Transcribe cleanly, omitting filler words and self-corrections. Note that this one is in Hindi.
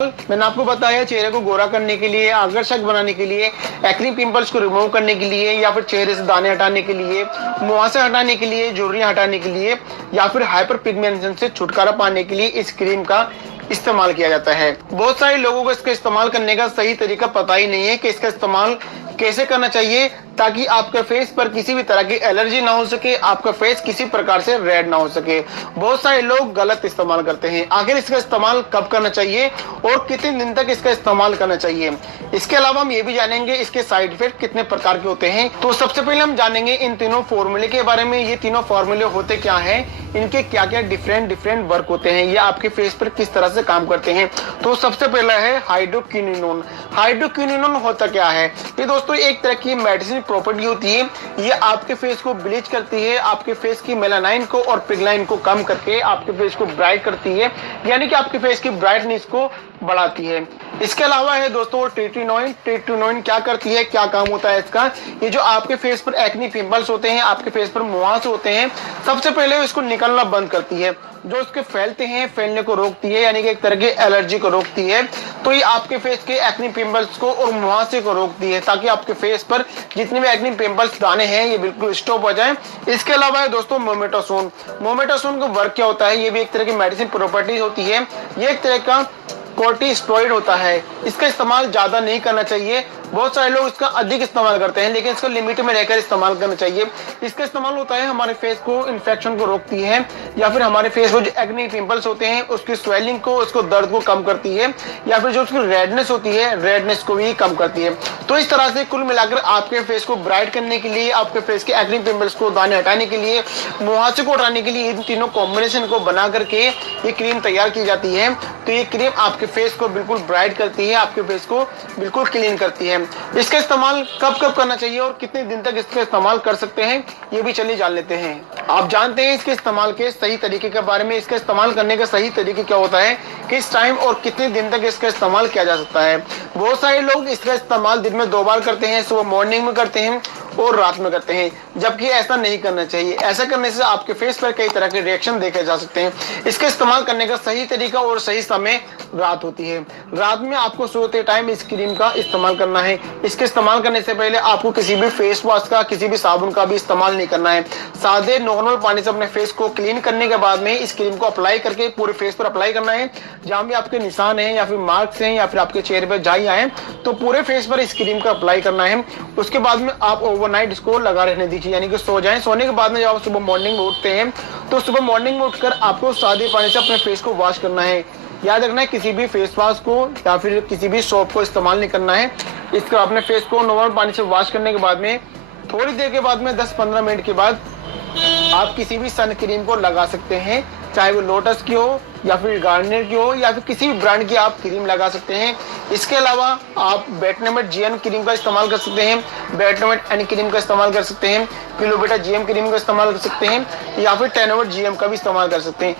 मैंने आपको बताया चेहरे को गोरा करने के लिए, आकर्षक बनाने के लिए, एक्ने पिंपल्स को रिमूव करने के लिए, या फिर चेहरे से दाने हटाने के लिए, मुहासे हटाने के लिए, झुर्रियां हटाने के लिए, या फिर हाइपर पिगमेंटेशन से छुटकारा पाने के लिए इस क्रीम का इस्तेमाल किया जाता है। बहुत सारे लोगों को इसका इस्तेमाल करने का सही तरीका पता ही नहीं है कि इसका इस्तेमाल कैसे करना चाहिए ताकि आपके फेस पर किसी भी तरह की एलर्जी ना हो सके, आपका फेस किसी प्रकार से रेड ना हो सके। बहुत सारे लोग गलत इस्तेमाल करते हैं। आखिर इसका इस्तेमाल कब करना चाहिए और कितने दिन तक इसका इस्तेमाल करना चाहिए, इसके अलावा हम ये भी जानेंगे इसके साइड इफेक्ट कितने प्रकार के होते हैं। तो सबसे पहले हम जानेंगे इन तीनों फॉर्मूले के बारे में। ये तीनों फॉर्मूले होते क्या हैं, इनके क्या क्या डिफरेंट वर्क होते हैं, ये आपके फेस पर किस तरह से काम करते हैं। तो सबसे पहला है हाइड्रोक्विनोन। हाइड्रोक्विनोन होता क्या है? ये दोस्तों एक तरह की मेडिसिन प्रॉपर्टी होती है। ये आपके फेस को ब्लीच करती है, आपके फेस की मेलानाइन को और पिगलाइन को कम करके आपके फेस को ब्राइट करती है, यानी कि आपके फेस की ब्राइटनेस को बढ़ाती है। इसके अलावा है दोस्तों ट्रेटिनोइन। ट्रेटिनोइन क्या करती है, क्या काम होता है इसका? ये जो आपके फेस पर एक्ने पिंपल्स होते हैं, आपके फेस पर मुहासे होते हैं, सबसे पहले इसको निकलना बंद करती है। जो इसके फैलते हैं, फैलने को रोकती है, यानी कि एक तरह की एलर्जी को रोकती है। तो ये आपके फेस के एक्ने पिंपल्स को और मुहासे को रोकती है ताकि आपके फेस पर जितने भी एक्ने पिंपल्स दाने हैं ये बिल्कुल स्टॉप हो जाए। इसके अलावा है दोस्तों मोमेटासोन। मोमेटासोन का वर्क क्या होता है? ये भी एक तरह की मेडिसिन प्रॉपर्टी होती है। ये एक तरह का कोर्टिसोइड होता है। इसका इस्तेमाल ज्यादा नहीं करना चाहिए। बहुत सारे लोग इसका अधिक इस्तेमाल करते हैं, लेकिन इसको लिमिट में रहकर इस्तेमाल करना चाहिए। इसका इस्तेमाल होता है हमारे फेस को इन्फेक्शन को रोकती है, या फिर हमारे फेस को जो एक्ने पिंपल्स होते हैं उसकी स्वेलिंग को, उसको दर्द को कम करती है, या फिर जो उसकी रेडनेस होती है रेडनेस को भी कम करती है। तो इस तरह से कुल मिलाकर आपके फेस को ब्राइट करने के लिए, आपके फेस के एक्ने पिंपल्स को दाने हटाने के लिए, मुहासे को हटाने के लिए इन तीनों कॉम्बिनेशन को बना करके ये क्रीम तैयार की जाती है। तो ये क्रीम आपके फेस को बिल्कुल ब्राइट करती है, आपके फेस को बिल्कुल क्लीन करती है। इसका इस्तेमाल कब कब करना चाहिए और कितने दिन तक इसका इस्तेमाल कर सकते हैं, ये भी चलिए जान लेते हैं। आप जानते हैं इसके इस्तेमाल के सही तरीके के बारे में। इसका इस्तेमाल करने का सही तरीके क्या होता है, किस टाइम और कितने दिन तक इसका इस्तेमाल किया जा सकता है। बहुत सारे लोग इसका इस्तेमाल दिन में 2 बार करते हैं, सुबह मॉर्निंग में करते हैं और रात में करते हैं, जबकि ऐसा नहीं करना चाहिए। ऐसा करने से आपके फेस पर कई तरह के रिएक्शन देखे जा सकते हैं। इसका इस्तेमाल करने का सही तरीका और सही समय रात होती है। रात में आपको सोते टाइम इस क्रीम का इस्तेमाल करना है। इसके इस्तेमाल करने से पहले आपको किसी भी फेस वॉश का, किसी भी साबुन का भी इस्तेमाल नहीं करना है। सादे नॉर्मल पानी से अपने फेस को क्लीन करने के बाद में इस क्रीम को अप्लाई करके पूरे फेस पर अप्लाई करना है। जहां भी आपके निशान हैं या फिर मार्क्स हैं या फिर आपके चेहरे पर झाई आए तो पूरे फेस पर इस क्रीम का अप्लाई करना है। उसके बाद में आप ओवरनाइट इसको लगा रहने दीजिए, यानी कि सो जाएं। सोने के बाद में जब आप सुबह मॉर्निंग में उठते हैं तो सुबह मॉर्निंग में उठकर आपको सादे पानी से अपने फेस को वॉश करना है। याद रखना है किसी भी फेस वॉश को या फिर किसी भी सोप को इस्तेमाल नहीं करना है। इसका अपने फेस को नॉर्मल पानी से वॉश करने के बाद में थोड़ी देर के बाद में 10-15 मिनट के बाद आप किसी भी सन क्रीम को लगा सकते हैं, चाहे वो लोटस की हो या फिर गार्नियर की हो या फिर किसी भी ब्रांड की आप क्रीम लगा सकते हैं। इसके अलावा आप बेटनोवेट जीएम क्रीम का इस्तेमाल कर सकते हैं, बेटनोवेट एन क्रीम का इस्तेमाल कर सकते हैं, किलोबेटा जीएम क्रीम का इस्तेमाल कर सकते हैं, या फिर टेनोवेट जीएम का भी इस्तेमाल कर सकते हैं।